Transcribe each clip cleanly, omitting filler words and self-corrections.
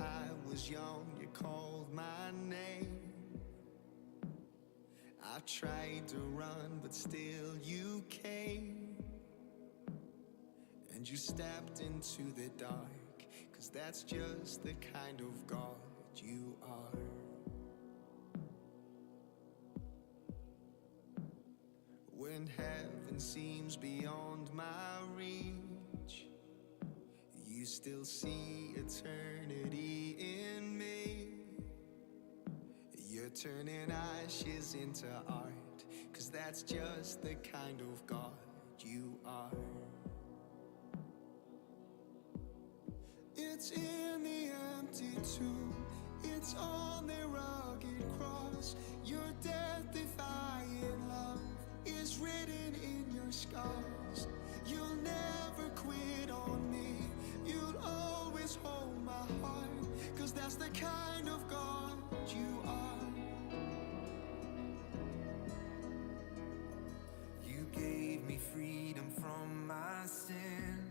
I was young, you called my name. I tried to run, but still you came. And you stepped into the dark, 'cause that's just the kind of God you are. When heaven seems beyond my reach, you still see eternity in me. You're turning ashes into art, 'cause that's just the kind of God you are. It's in the empty tomb, it's on the rugged cross. Your death-defying love is written in your scars. You'll never quit on me, you'll always hold my heart, 'cause that's the kind of God you are. You gave me freedom from my sin.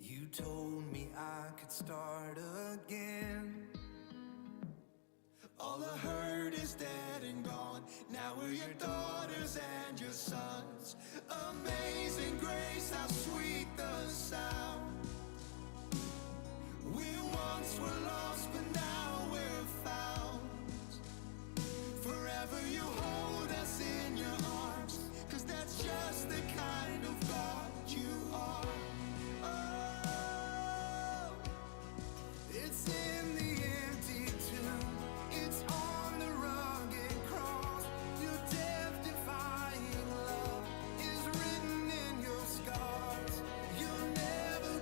You told me I could start again. All the hurt is dead and gone. Now we're your daughters and your sons. Amazing grace, how sweet the sound. We once were lost, but now we're found. Forever you hold us in your arms, 'cause that's just the kind of God you are. Oh, it's in the empty tomb, it's on the rugged cross. Your death-defying love is written in your scars. You'll never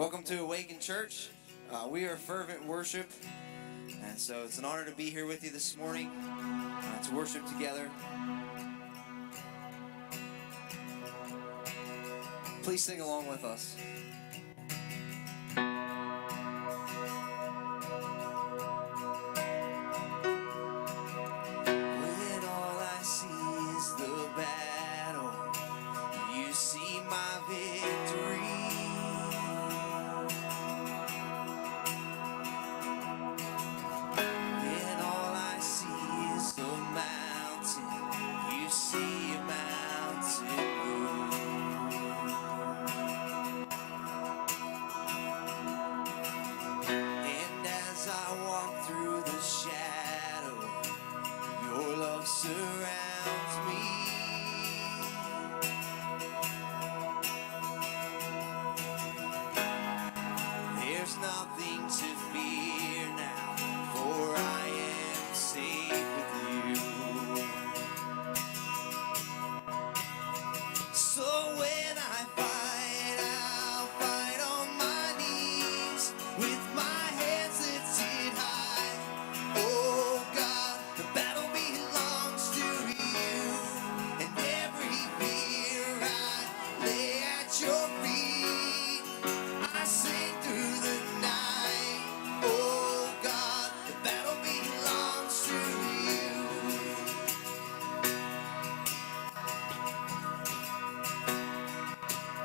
Welcome to Awaken Church. We are fervent worship, and so it's an honor to be here with you this morning to worship together. Please sing along with us. When all I see is the battle, you see my victory. When all I see is the mountain, you see a mountain move. And as I walk through the shadow, your love surrounds me. There's nothing to fear now, for I am safe with you. So when I fight, I'll fight on my knees with my hands lifted high. Oh God, the battle belongs to you, and every fear I lay at your feet. I sing through the night. Oh God, the battle belongs to you.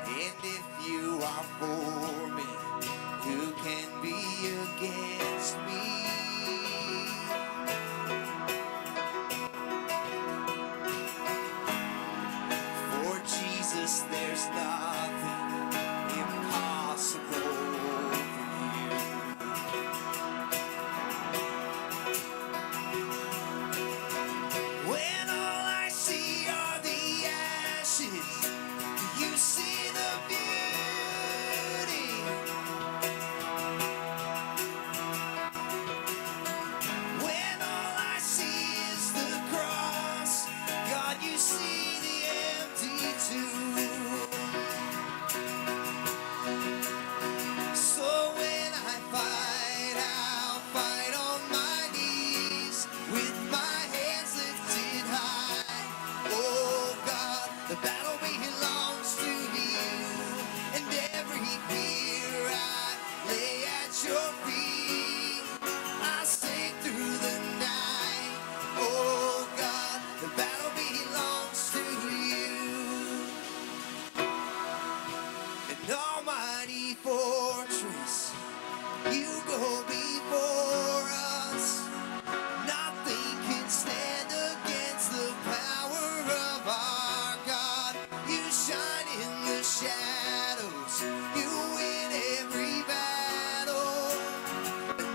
And if you are for me, who can be against me? For Jesus, there's nothing impossible for you. When all I see are the ashes, you see the beauty. When all I see is the cross, God, you see the empty tomb. So when I fight, I'll fight on my knees with my hands lifted high. Oh God, the battle belongs to you, and every fear I lay at your feet. I sing through the night. Oh God, the battle belongs to you. An almighty fortress, you go before us. Nothing can stand against the power of our God. You shine in the shadows, you win every battle.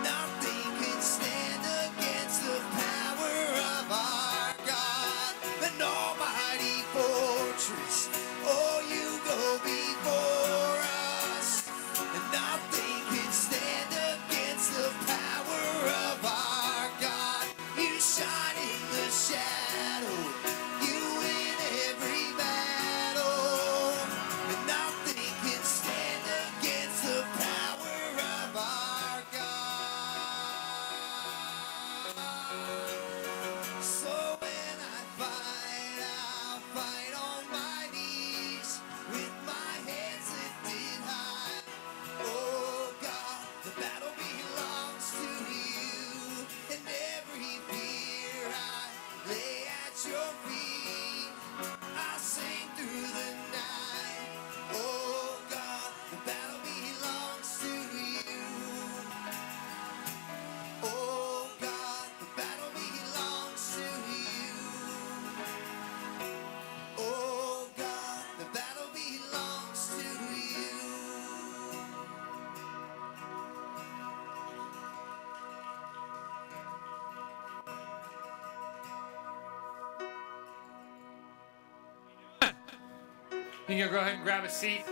Nothing can stand against the power of our God. An almighty fortress, oh, you go before us. And nothing can stand against the power of our God. You shine in the shadow, you win every battle. And nothing can stand against the power of our God. So when I fight, I'll fight on my knees with my hands lifted high. Oh God, the battle belongs to you, and every fear I lay at your feet. I sing through the night. Oh God, the battle belongs to you. Oh God, the battle belongs to you. Oh God, the battle belongs to you. You can go ahead and grab a seat.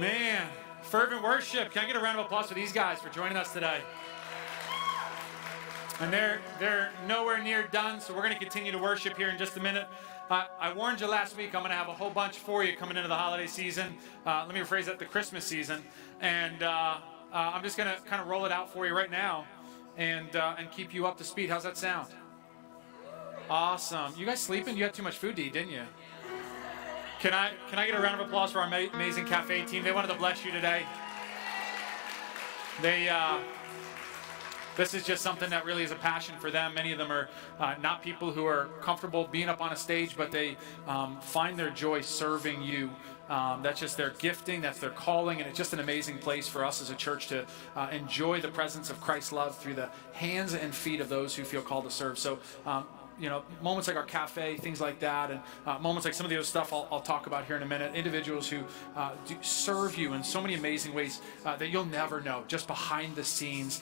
Man, fervent worship. Can I get a round of applause for these guys for joining us today? And they're nowhere near done, so we're going to continue to worship here in just a minute. I warned you last week I'm going to have a whole bunch for you coming into the holiday season. Let me rephrase that, the Christmas season. And I'm just going to kind of roll it out for you right now and keep you up to speed. How's that sound? Awesome. You guys sleeping? You had too much food to eat, didn't you? Can I get a round of applause for our amazing cafe team? They wanted to bless you today. This is just something that really is a passion for them. Many of them are not people who are comfortable being up on a stage, but they find their joy serving you. That's just their gifting, that's their calling, and it's just an amazing place for us as a church to enjoy the presence of Christ's love through the hands and feet of those who feel called to serve. So, moments like our cafe, things like that, and moments like some of the other stuff I'll talk about here in a minute. Individuals who do serve you in so many amazing ways that you'll never know, just behind the scenes,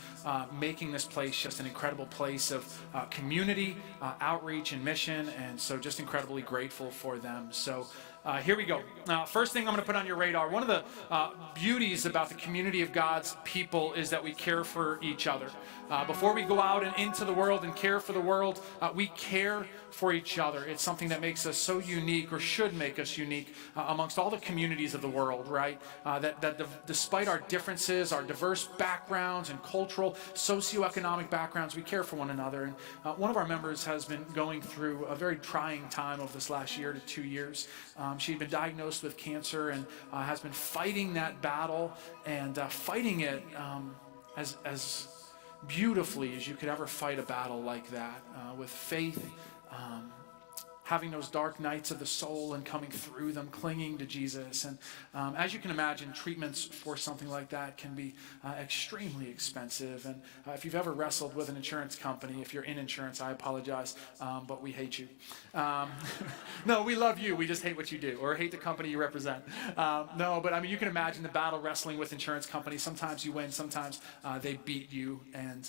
making this place just an incredible place of community, outreach, and mission, and so just incredibly grateful for them. So here we go. First thing I'm going to put on your radar, one of the beauties about the community of God's people is that we care for each other. Before we go out and into the world and care for the world, we care for each other. It's something that makes us so unique, or should make us unique, amongst all the communities of the world, right? Despite our differences, our diverse backgrounds and cultural, socioeconomic backgrounds, we care for one another. And one of our members has been going through a very trying time over this last year to 2 years. She'd been diagnosed with cancer and has been fighting that battle and fighting it as beautifully as you could ever fight a battle like that, with faith, having those dark nights of the soul and coming through them, clinging to Jesus. And as you can imagine, treatments for something like that can be extremely expensive. And if you've ever wrestled with an insurance company, if you're in insurance, I apologize, but we hate you. No, we love you. We just hate what you do, or hate the company you represent. No, but I mean, you can imagine the battle wrestling with insurance companies. Sometimes you win, sometimes they beat you. And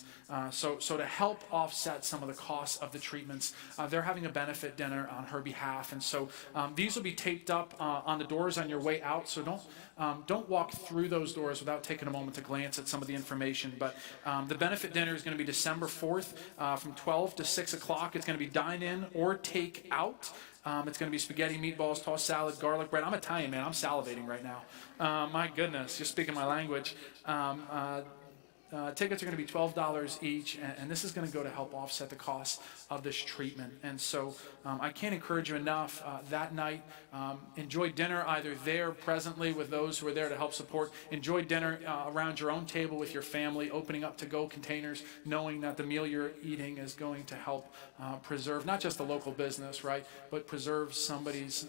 so to help offset some of the costs of the treatments, they're having a benefit dinner on her behalf. And so these will be taped up on the doors on your way out. So don't walk through those doors without taking a moment to glance at some of the information. But the benefit dinner is going to be December 4th from 12 to 6 o'clock. It's going to be dine in or take out. It's going to be spaghetti, meatballs, tossed salad, garlic bread. I'm Italian, man. I'm salivating right now. My goodness, just speaking my language. Tickets are going to be $12 each, and this is going to go to help offset the cost of this treatment. And so I can't encourage you enough that night. Enjoy dinner either there presently with those who are there to help support. Enjoy dinner around your own table with your family, opening up to-go containers, knowing that the meal you're eating is going to help preserve not just the local business, right, but preserve somebody's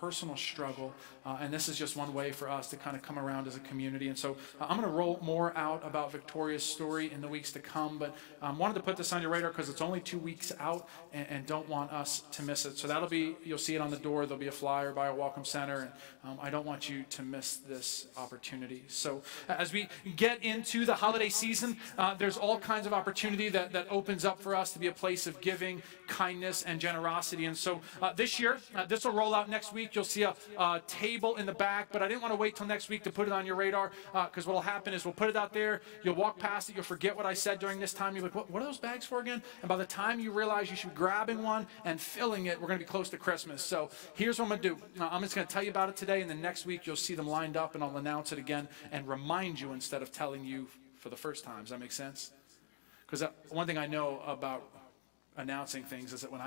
personal struggle. And this is just one way for us to kind of come around as a community. And so I'm going to roll more out about Victoria's story in the weeks to come, but wanted to put this on your radar because it's only 2 weeks out and don't want us to miss it. So that'll be, you'll see it on the door. There'll be a flyer by our Welcome Center, and I don't want you to miss this opportunity. So as we get into the holiday season, there's all kinds of opportunity that opens up for us to be a place of giving, kindness, and generosity. And so this year, this will roll out next week. You'll see a table in the back, but I didn't want to wait till next week to put it on your radar, because what will happen is we'll put it out there, you'll walk past it, you'll forget what I said during this time, you're like, what are those bags for again? And by the time you realize you should be grabbing one and filling it, we're going to be close to Christmas. So here's what I'm going to do. I'm just going to tell you about it today, and then next week you'll see them lined up, and I'll announce it again and remind you instead of telling you for the first time. Does that make sense? Because one thing I know about announcing things is that when I